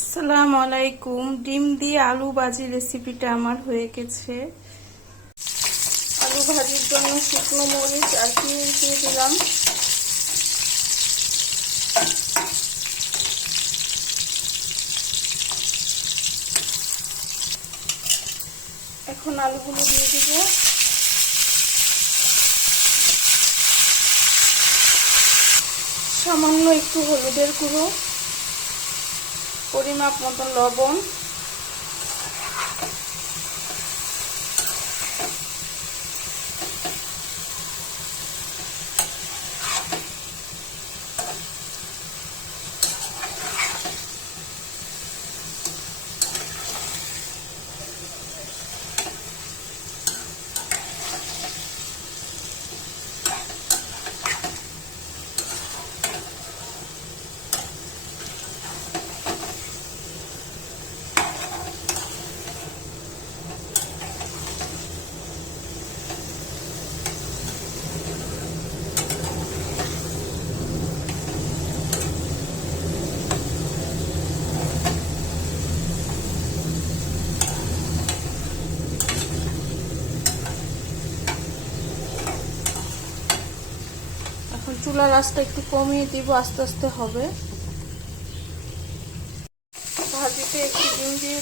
আসসালামু আলাইকুম ডিম দিয়ে আলু ভাজি রেসিপিটা আমার হয়ে গেছে। আলু ভাজির জন্য শুকনো মরিচ আর কি দিয়ে দিলাম। এখন আলুগুলো দিয়ে দিব। সামান্য একটু হলুদের গুঁড়ো। পরিমাপ মতন লবণ এখন চুলার আঁচটা একটু কমিয়ে দিব আস্তে আস্তে হবে। ভাজিতে একটু ডিম দিয়ে